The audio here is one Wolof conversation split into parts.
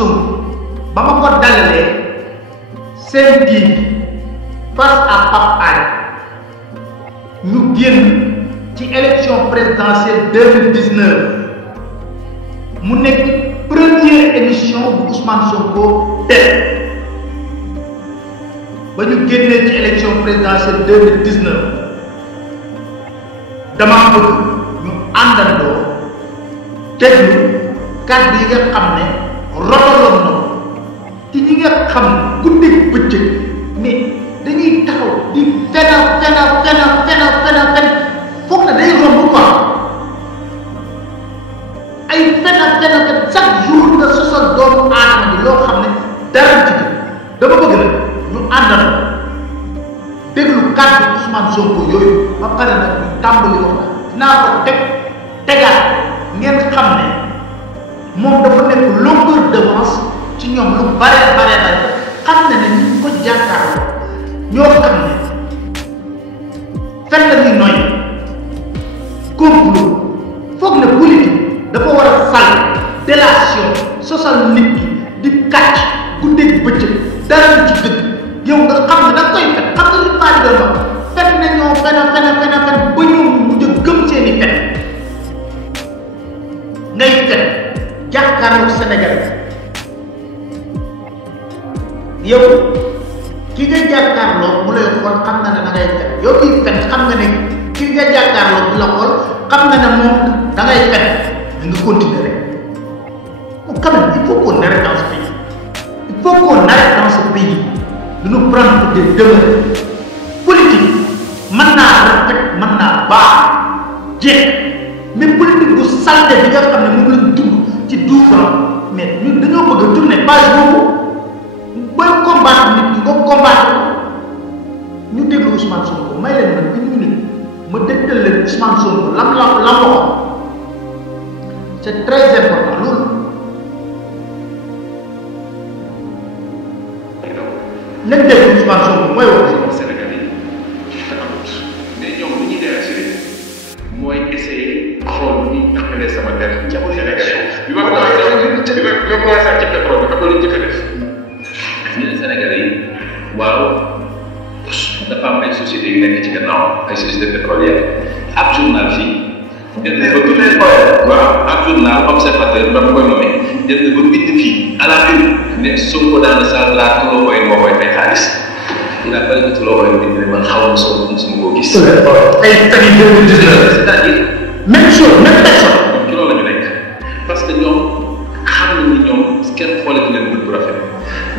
Sonko ba ma ko dalalee seen TV face à Pape Alé ñu génn ci élection présidentielle 2019 mu nekk première émission bu Ousmane Sonko def ba ñu génnee ci élection présidentielle 2019 dama bëgg ñu àndandoo déglu kàddu yi nga xam ne rotaloon na ci ñi nga xam guddeeg bëccëg mais dañuy taxaw di fena foog na day romb quoi ay fena chaque jour nga sosal doomu aadama bi loo xam ne dara ci dama bëgg la ñu àndandoo déglu kàddu Ousmane Sonko yooyu ba pare nag ñu tàmbali wax naa ko tegaat ngeen xam ne moom dafa nekk longueur d'avance ci ñoom lu bare xam ne ne ñu ko jàkkaarloo ñoo xam ne fen la ñuy noy complot foog ne politique dafa war a fal délation sosal nit ki di kàcc guddeeg bëccëg dara lu ci dëgg yow nga xam ne da koy fen xam nga li maa di doon wax fen na ñoo fen ba ñoom mujj a gëm seeni fen ngay fen jàkkaarloo Sénégal yow ki nga jàkkaarloo mu lay xool xam nga ne da ngay fen yow kii fen xam nga ne ki nga jàkkaarloo bu la xool xam nga ne moom da ngay fen nga continuer rek bon quand même il faut qu'on arrête dans ce pays il faut qu'on arrête dans ce pays de nous prendre pour des demeures politique mën naa rafet mën naa baax jeex mais politique bu salte bi nga xam ne moom lañ dund ci 12 ans mais ñun dañoo bëgg a tourner page boobu booy combattre nit ñi nga combattre ñu déglu Ousmane Sonko may leen man une minute ma dégtal leen Ousmane Sonko lam waxoon c'est très important loolu nañ déglu Ousmane Sonko mooy wax Sénégal yi te amut mais ñoom lu ñuy réagir mooy essayer xool ni taxalee sama der jamono Sénégal bi ma commencé ci pétrole bi xam nga lu njëkk a def ñu ne Sénégalais yi waaw dafa am ay sociétés yu nekk ci gannaaw ay sociétés pétrolières ab journal fii jël na ba bind waaw ab journal observateur ba mu koy nommé jël na ba bind fii à la une ne Sonko dans le salle la Tullow Oil moo koy fay xaalis il a fallu que Tullow Oil bind ne man xaw ma Sonko mosuma koo gis. ay fan yu 2019 c'est-à-dire même chose même personne. ci loolu la ñu nekk parce que ñoom xam nañ ni ñoom kenn xoolatu leen bët bu rafet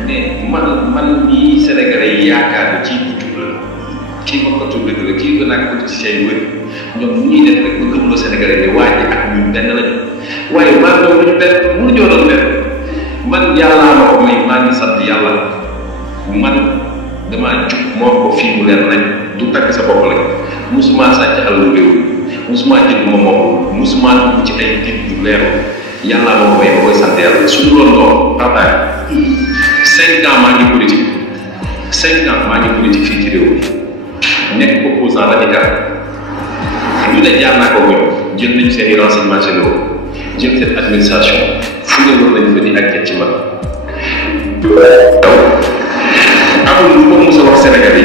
mais man mii Sénégalais yi yaakaar ni kii bu jub la kii ko dëgg la kii ko nag politiciens yu wëri ñoom ñu ñuy def rek ba gëmloo Sénégalais ni waa ji ak ñun benn lañu waaye maa ngi doon benn mënuñoo doon benn man yàllaa ma ko may maa ngi sant yàlla man damaa jub moo ko fii mu leer nañ du tagg sa bopp rek musuma sàcc alalu réew musuma jël ma moom musuma dugg ci ay nit yu leeru yàllaa ma ko may ma koy sant yàlla su dul loolu noonu xabaar 5 ans maa ngi politique 5 ans maa ngi politique fii ci réew mi nekk opposant radical ñu ne jaar naa ko ñoom jël nañu seen i renseignements généraux jël seen administration fu ne war nañu fa di ak ci man amul lu ko mos a wax Sénégal yi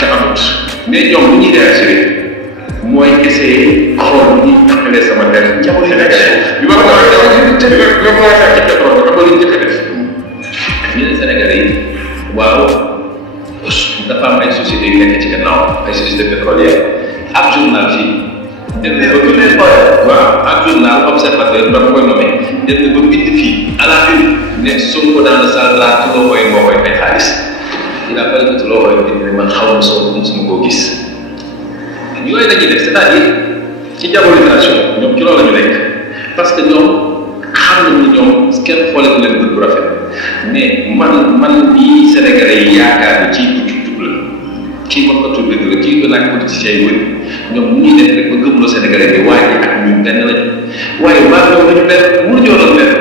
te amut mais ñoom lu ñuy réagir mooy essayer xool ni taxalee sama der jamono Sénégal bi ma commencé ci pétrole bi xam nga lu njëkk a def ñu ne Sénégalais yi waaw dafa am ay sociétés yu nekk ci gannaaw ay sociétés pétrolières ab journal fii jël na ba bind waaw ab journal observateur ba mu koy nommé jël na ba bind fii à la une ne Sonko dans le salle la Tullow Oil moo koy fay xaalis il a fallu que Tullow Oil bind ne man xaw ma Sonko mosuma koo gis yooyu la ñuy def c'est-à-dire ci diabolisation ñoom ci loolu la ñu nekk parce que ñoom xam nañ ni ñoom kenn xooletu leen bët bu rafet mais man bii Sénégalais yi yaakaar ni kii bu jub la kii wax ko dëgg la kii ko nag politiciens yi wëri ñoom ñu ñuy def rek ba gëmloo Sénégalais yi waaye ak ñun benn lañu waaye maa ngi doon benn mënuñoo doon benn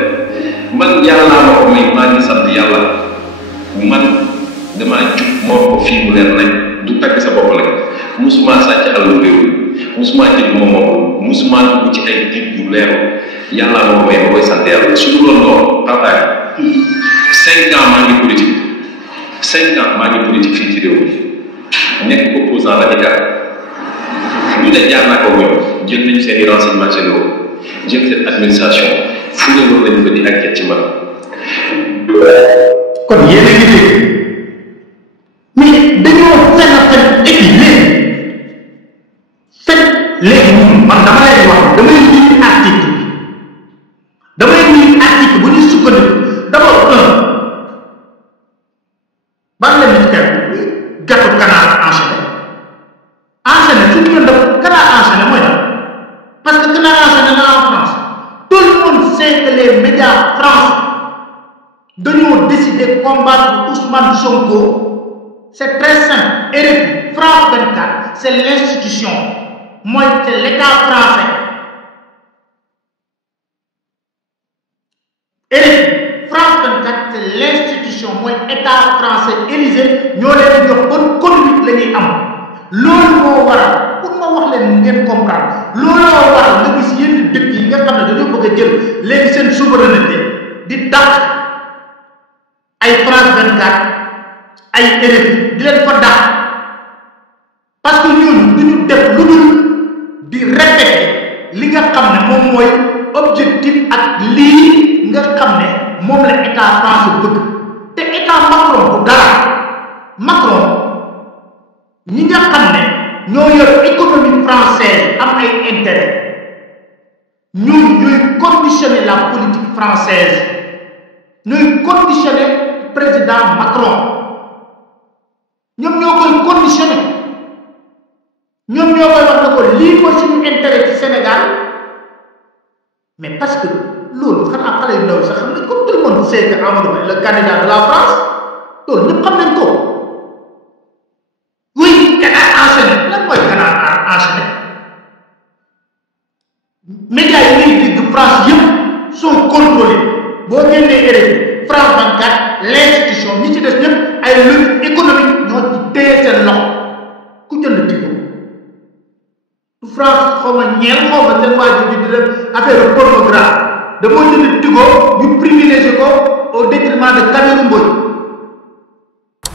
man yàllaa ma ko may maa ngi sant yàlla man damaa jub moo ko fii mu leer nañ du tagg sa bopp rek musuma sàcc alalu réew musuma jël ma moom musuma dugg ci ay nit yu leeru yàlla moo may ma koy sant yàlla su dul loolu noonu xabaar 5 ans maa ngi politique 5 ans maa ngi politique fii ci réew mi nekk opposant radical lu ne jaar naa ko ñoom jël nañu seen i renseignements généraux jël seen administration fu ne loolu lañu ko di enquête ci man. kon yéen a ngi dégg mais dañoo fen et puis léegi man dama lay wax damay lire article bi damay lire article bu ñuy sukkandiku d'abord ban la nit gâteau canard enchaîné su ñu def canard enchaîné mooy lan parce que canard enchaîné là en France tout le monde sait que les médias français dañoo décider combattre Ousmane Sonko. C'est très simple. RFI France 24 c'est l'institution mooy c'est l'État français. RFI France 24 c'est l'institution mooy État français Élysée ñoo leen jox bonne conduite la ñuy am loolu moo waral pour ma wax leen ngeen comprendre loolu moo waral nga gis yenn dëkk yi nga xam ne dañoo bëgg a jël léegi seen souveraineté di dàq ay France 24 ay RFI di leen fa dàq parce que ñooñu du ñu def lu dul di répéter li nga xam ne moom mooy objectif ak lii nga xam ne moom la état français bëgg te état Macron bu dara Macron ñi nga xam ne ñoo yor économie française am ay intérêt ñooñu ñooy conditionner la politique française ñooy conditionner président Macron ñoom ñoo koy conditionner ñoom ñoo koy wax na ko lii mooy suñu intérêt ci Sénégal mais parce que loolu xanaa xale yu ndaw sax xam nañ ko tout le monde sait que Amadou Ba le candidat de la France loolu ñëpp xam nañ ko oui canard enchaîné lan mooy canard enchaîné médias yi ngay dégg France yëpp sont contrôlés boo génnee RFI France 24 l'institution ñi ci des ñëpp ay logique économique ñoo ci téye seen loxo ku jënd Tigo du France xaw ma ñeel xaw ma seen waa ji di def affaire pornographe damoo jënd Tigo ñu privilégié ko au détriment de Cameroun Mbodj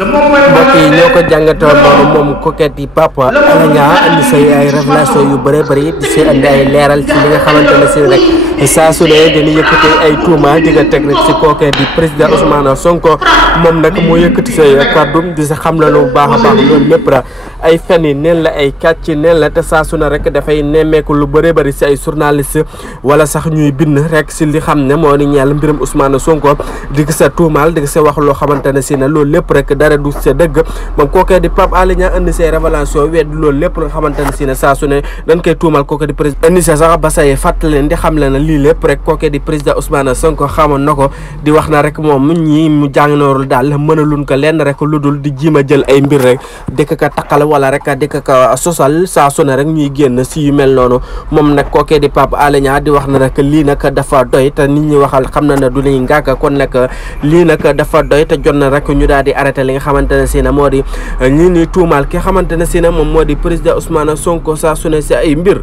mbokk yi ñoo ko jàngatoon noonu moom coquette yi Pape Alé Niang andi say ay révélation yu bëre bëri di si andi ay leeral ci li nga xamante ne si rek saa su ne dañuy yëkkati ay tuuma di nga teg rek si coquette di président Ousmane Sonko moom nag moo yëkkati say kàddu di sa xam la lu baax a baax loolu lépp la ay fen yi neen la ay kàcc neen la te saa su ne rek dafay nemmeeku lu bëre bëri si ay journaliste wala sax ñuy bind rek si li xam ne moo di ñeel mbirum Ousmane Sonko di sa tuumaal di sa wax loo xamante ne si ne loolu lépp rek dara du sa dëgg moom kookee di Pape Alé Niang indi say révélation weddi loolu lépp nga xamante ne si ne saa su ne dañ koy tuumal kookee di président indi sa sax ba say fàttali leen di xam le na lii lépp rek kookee di président Ousmane Sonko xamoon na ko di wax na rek moom ñi mu jàngnoorul daal mënaluñ ko lenn rek lu dul di jiima jël ay mbir rek dëkk ka takkal wala rek dëkk ka sosal saa su ne rek ñuy génn si yu mel noonu moom nag kookee di Pape Alé Niang di wax na rek lii nag dafa doy te nit ñi waxal xam na ne du lañuy ngàkk kon nag lii nag dafa doy te jot na rek ñu daal di arrêté li nga xamante ne si ne moo di ñi ni tuumaal ki xamante ne si ne moom moo di président Ousmane Sonko saa su ne si ay mbir